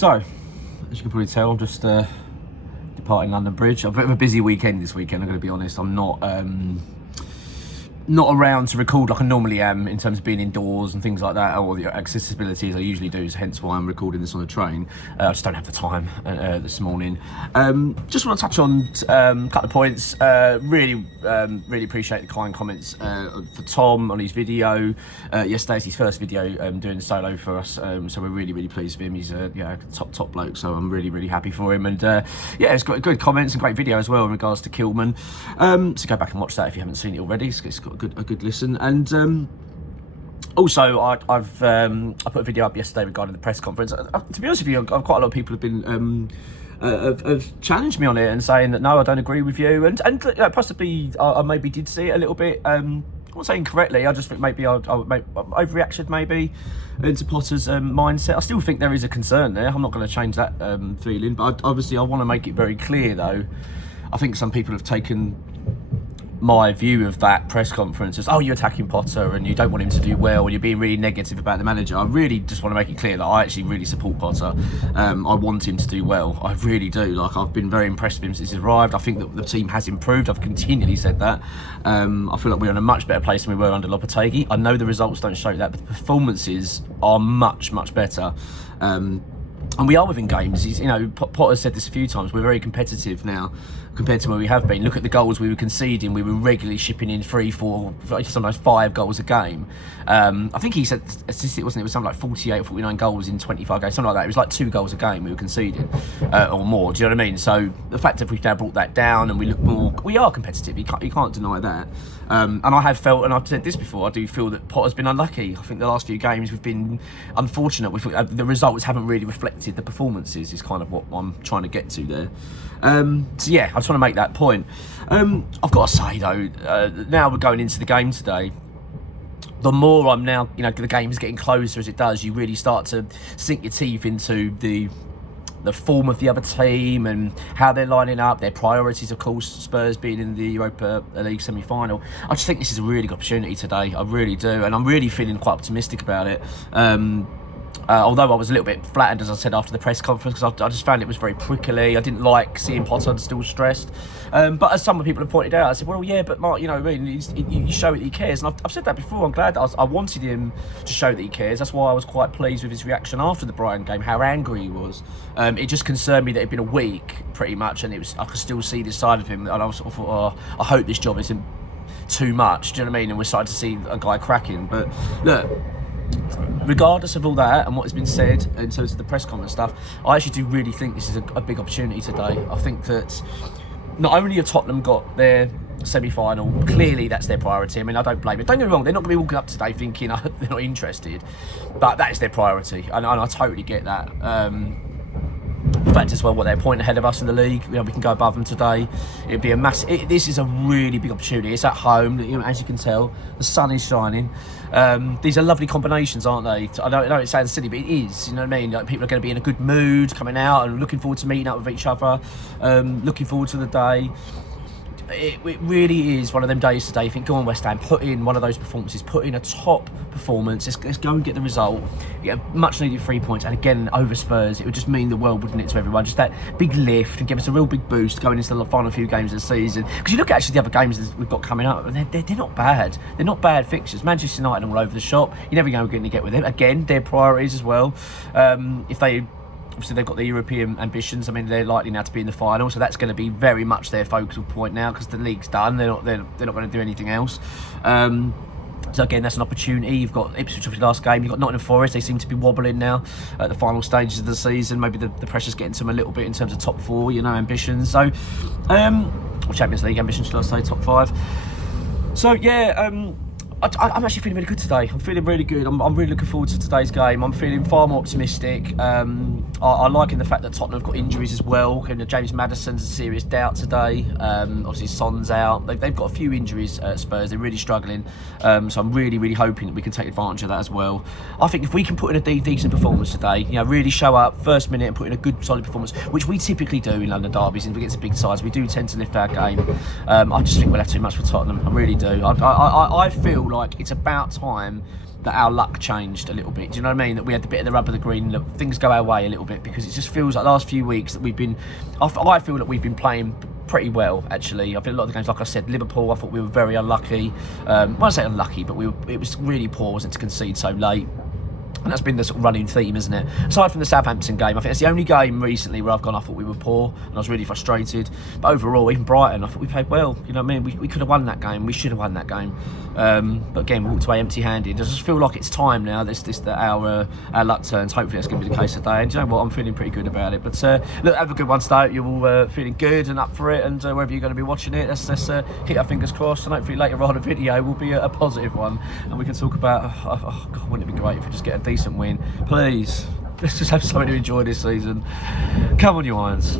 So, as you can probably tell, I'm just departing London Bridge. I've a bit of a busy weekend this weekend, I'm going to be honest. I'm not around to record like I normally am in terms of being indoors and things like that, or the accessibility as I usually do, so hence why I'm recording this on a train. I just don't have the time this morning. Just want to touch on a couple of points. Really appreciate the kind comments for Tom on his video. Yesterday's his first video doing a solo for us, so we're really pleased with him. He's a top bloke, so I'm really happy for him. And it's got good comments and great video as well in regards to Kilman. So go back and watch that if you haven't seen it already. It's got a good listen. And also I put a video up yesterday regarding the press conference. To be honest with you, quite a lot of people have been have challenged me on it and saying that no, I don't agree with you, and possibly I maybe did see it a little bit I'm not saying incorrectly. I just think maybe I overreacted maybe into Potter's mindset. I still think there is a concern there. I'm not going to change that feeling, but obviously I want to make it very clear though. I think some people have taken my view of that press conference as, oh, you're attacking Potter and you don't want him to do well and you're being really negative about the manager. I really just want to make it clear that I actually really support Potter. I want him to do well. I really do. Like, I've been very impressed with him since he's arrived. I think that the team has improved. I've continually said that. I feel like we're in a much better place than we were under Lopetegui. I know the results don't show that, but the performances are much better. And we are within games. Potter said this a few times. We're very competitive now compared to where we have been. Look at the goals we were conceding. We were regularly shipping in 3, 4, sometimes 5 goals a game. I think he said statistic, wasn't it? It was something like 48 or 49 goals in 25 games, something like that. It was like 2 goals a game we were conceding or more. Do you know what I mean? So the fact that we've now brought that down and we look more, we are competitive. You can't deny that. And I have felt, and I've said this before, I do feel that Potter's been unlucky. I think the last few games we've been unfortunate. The results haven't really reflected the performances, is kind of what I'm trying to get to there. So yeah, I just want to make that point. I've got to say though, now we're going into the game today, the more I'm now, the game's getting closer as it does, you really start to sink your teeth into the form of the other team and how they're lining up, their priorities, of course, Spurs being in the Europa League semi-final. I just think this is a really good opportunity today. I really do, and I'm really feeling quite optimistic about it. Although I was a little bit flattened, as I said, after the press conference, because I just found it was very prickly. I didn't like seeing Potter still stressed. But as some people have pointed out, I said, well, yeah, but Mark, you show that he cares. And I've said that before. I'm glad that I wanted him to show that he cares. That's why I was quite pleased with his reaction after the Brighton game, how angry he was. It just concerned me that it'd been a week, pretty much, and I could still see this side of him. And I was sort of thought, I hope this job isn't too much. Do you know what I mean? And we're starting to see a guy cracking. But look, regardless of all that and what has been said in terms of the press conference stuff, I actually do really think this is a big opportunity today. I think that not only have Tottenham got their semi-final, clearly that's their priority. I mean, I don't blame it. Don't get me wrong, they're not going to be walking up today thinking they're not interested, but that is their priority, and I totally get that. The fact as well, they're a point ahead of us in the league. We can go above them today. It'd be a massive. This is a really big opportunity. It's at home. As you can tell, the sun is shining. These are lovely combinations, aren't they? I know it sounds silly, but it is. You know what I mean? Like, people are going to be in a good mood coming out and looking forward to meeting up with each other. Looking forward to the day. It really is one of them days today. You think, go on, West Ham, put in one of those performances, put in a top performance. Let's go and get the result. Yeah, much needed 3 points, and again over Spurs, it would just mean the world, wouldn't it, to everyone? Just that big lift and give us a real big boost going into the final few games of the season. Because you look at actually the other games that we've got coming up, and they're not bad. They're not bad fixtures. Manchester United all over the shop. You never know what you're going to get with them. Again, their priorities as well. Obviously, they've got their European ambitions. I mean, they're likely now to be in the final, so that's going to be very much their focal point now, because the league's done. They're not going to do anything else. So again, that's an opportunity. You've got Ipswich for the last game. You've got Nottingham Forest. They seem to be wobbling now at the final stages of the season. Maybe the pressure's getting to them a little bit in terms of top 4, ambitions. So, or Champions League ambitions, should I say, top 5. So yeah. I'm actually feeling really good today. I'm feeling really good. I'm really looking forward to today's game. I'm feeling far more optimistic. I like in the fact that Tottenham have got injuries as well. James Maddison's a serious doubt today. Obviously, Son's out. They've got a few injuries at Spurs. They're really struggling. So I'm really hoping that we can take advantage of that as well. I think if we can put in a decent performance today, really show up first minute and put in a good solid performance, which we typically do in London derbies and against the big sides, we do tend to lift our game. I just think we'll have too much for Tottenham. I really do. I feel like it's about time that our luck changed a little bit. Do you know what I mean? That we had the bit of the rub of the green, that things go our way a little bit, because it just feels like the last few weeks that we've been, I feel that we've been playing pretty well, actually. I feel a lot of the games, like I said, Liverpool, I thought we were very unlucky. Well, I say unlucky, but it was really poor, wasn't it, to concede so late. And that's been the sort of running theme, isn't it? Aside from the Southampton game, I think it's the only game recently where I've gone, I thought we were poor, and I was really frustrated. But overall, even Brighton, I thought we played well. You know what I mean? We could have won that game. We should have won that game. But again, we walked away empty-handed. I just feel like it's time now. That our luck turns. Hopefully, that's going to be the case today. And you know what? I'm feeling pretty good about it. But look, have a good one, Stoke. You're all feeling good and up for it. And wherever you're going to be watching it, let's keep our fingers crossed. And hopefully later on, a video will be a positive one, and we can talk about. Oh God, wouldn't it be great if we just get a decent win? Please, let's just have something to enjoy this season. Come on, you Irons.